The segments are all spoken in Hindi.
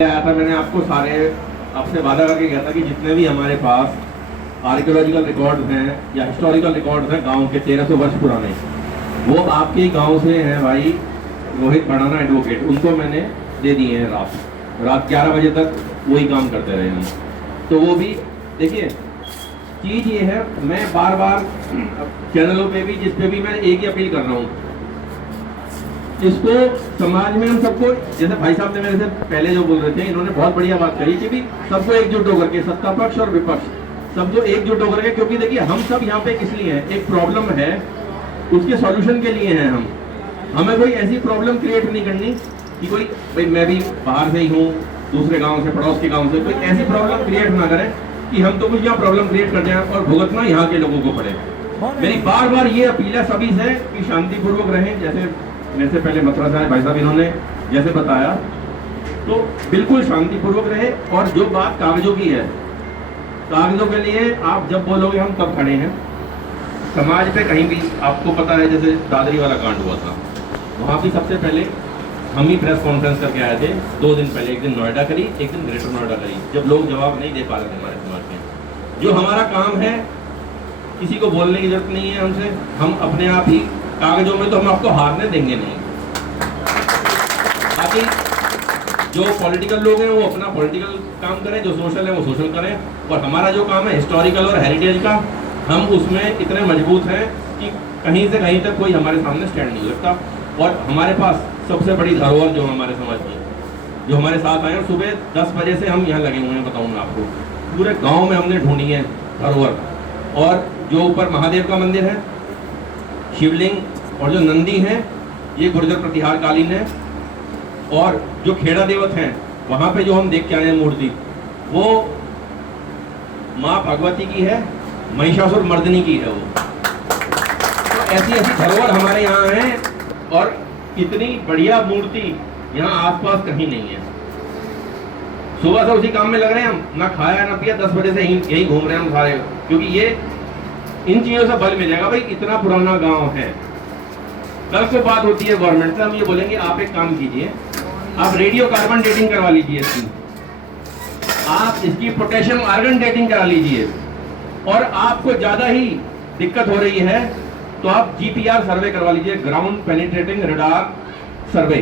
आया था, मैंने आपसे वादा करके गया था कि जितने भी हमारे पास आर्कियोलॉजिकल रिकॉर्ड्स हैं या हिस्टोरिकल रिकॉर्ड्स हैं गांव के 1300 वर्ष पुराने, वो आपके ही गांव से हैं भाई। रोहित भड़ाना एडवोकेट, उनको मैंने दे दिए हैं। रात 11 बजे तक वही काम करते रहे हम। तो वो भी देखिए, चीज़ ये है, मैं बार बार चैनलों पे भी जिस पे भी मैं एक ही अपील कर रहा हूँ, इसको समाज में हम सबको, जैसे भाई साहब ने मेरे से पहले जो बोल रहे थे, इन्होंने बहुत बढ़िया बात कही कि भी सबको एकजुट होकर के, सत्ता पक्ष और विपक्ष सबको एकजुट होकर के, क्योंकि देखिए हम सब यहाँ पे किस लिए हैं, एक प्रॉब्लम है उसके सॉल्यूशन के लिए हैं हम। हमें कोई ऐसी प्रॉब्लम क्रिएट नहीं करनी कि कोई भाई मैं भी बाहर से ही हूँ, दूसरे गाँव से, पड़ोस के गाँव से, कोई ऐसी प्रॉब्लम क्रिएट ना करें कि हम तो कुछ यहाँ प्रॉब्लम क्रिएट कर जाए और भुगतना यहाँ के लोगों को पड़े। मेरी बार बार ये अपील है सभी से कि शांतिपूर्वक रहें। जैसे मेरे से पहले मथुरा साहब भाई साहब इन्होंने जैसे बताया, तो बिल्कुल शांतिपूर्वक रहे। और जो बात कागजों की है, कागजों के लिए आप जब बोलोगे हम तब खड़े हैं। समाज पे कहीं भी आपको पता है, जैसे दादरी वाला कांड हुआ था, वहाँ भी सबसे पहले हम ही प्रेस कॉन्फ्रेंस करके आए थे 2 दिन पहले। एक दिन नोएडा करी, एक दिन ग्रेटर नोएडा करी, जब लोग जवाब नहीं दे पा रहे थे हमारे समाज में। जो हमारा काम है, किसी को बोलने की जरूरत नहीं है हमसे, हम अपने आप ही कागजों में तो हम आपको हारने देंगे नहीं। बाकी जो पॉलिटिकल लोग हैं वो अपना पॉलिटिकल काम करें, जो सोशल है वो सोशल करें, और हमारा जो काम है हिस्टोरिकल और हेरिटेज का, हम उसमें इतने मजबूत हैं कि कहीं से कहीं तक कोई हमारे सामने स्टैंड नहीं लगता। और हमारे पास सबसे बड़ी धरोहर जो हमारे समाज की, जो हमारे साथ आए, सुबह 10 बजे से हम यहाँ लगे हुए हैं, बताऊँगा आपको, पूरे गाँव में हमने ढूंढी है धरोहर। और जो ऊपर महादेव का मंदिर है, शिवलिंग और जो नंदी हैं, ये गुर्जर प्रतिहार कालीन है। और जो खेड़ा देवत हैं, वहाँ पे जो हम देख के आए हैं मूर्ति, वो माँ भगवती की है, महिषासुर मर्दिनी की है वो। तो ऐसी ऐसी धरोहर हमारे यहाँ है, और इतनी बढ़िया मूर्ति यहाँ आसपास कहीं नहीं है। सुबह से उसी काम में लग रहे हैं हम, ना खाया ना पिया, 10 बजे से यही घूम रहे हैं हम सारे, क्योंकि ये इन चीजों से बल मिलेगा। भाई इतना पुराना गांव है, कल को बात होती है गवर्नमेंट से, हम ये बोलेंगे आप एक काम कीजिए, आप रेडियो कार्बन डेटिंग करवा लीजिए इसकी, आप इसकी पोटेशियम आर्गन डेटिंग करा लीजिए, और आपको ज्यादा ही दिक्कत हो रही है तो आप GPR सर्वे करवा लीजिए, ग्राउंड पेनिट्रेटिंग रडार सर्वे,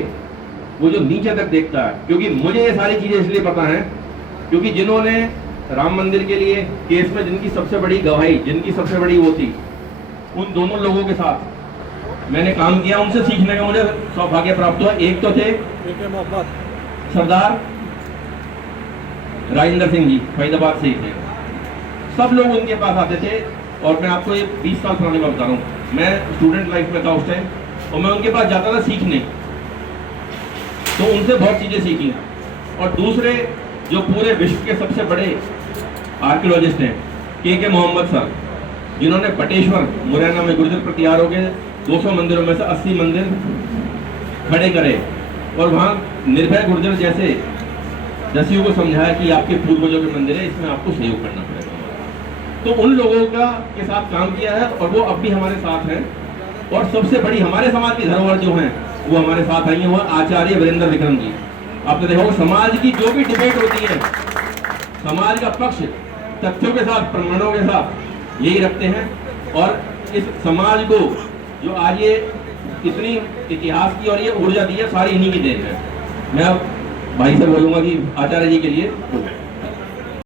वो जो नीचे तक देखता है। क्योंकि मुझे ये सारी चीजें इसलिए पता है क्योंकि जिन्होंने राम मंदिर के लिए केस में जिनकी सबसे बड़ी गवाही, जिनकी सबसे बड़ी वो थी, उन दोनों लोगों के साथ मैंने काम किया, उनसे सीखने का मुझे सौभाग्य प्राप्त हुआ। एक तो थे सरदार राजेंद्र सिंह जी, फरीदाबाद से ही थे। सब लोग उनके पास आते थे, और मैं आपको ये 20 साल पुरानी बात बता रहा हूँ, मैं स्टूडेंट लाइफ में था उस टाइम, और मैं उनके पास जाता था सीखने, तो उनसे बहुत चीज़ें सीखी। और दूसरे जो पूरे विश्व के सबसे बड़े आर्कियोलॉजिस्ट हैं, के मोहम्मद सर, जिन्होंने बटेश्वर मुरैना में गुर्जर प्रतिहारों के 200 मंदिरों में से 80 मंदिर खड़े करे, और वहाँ निर्भय गुर्जर जैसे दस्युओं को समझाया कि आपके पूर्वजों के मंदिर है, इसमें आपको सहयोग करना पड़ेगा। तो उन लोगों का के साथ काम किया है, और वो अब भी हमारे साथ हैं। और सबसे बड़ी हमारे समाज की धरोहर जो है वो हमारे साथ आई है, वो आचार्य वीरेंद्र विक्रम जी। आपने देखा समाज की जो भी डिबेट होती है, समाज का पक्ष तथ्यों के साथ, प्रमाणों के साथ यही रखते हैं। और इस समाज को जो आज ये इतनी इतिहास की और ये ऊर्जा दी है, सारी इन्हीं की देन है। मैं अब भाई से बोलूंगा कि आचार्य जी के लिए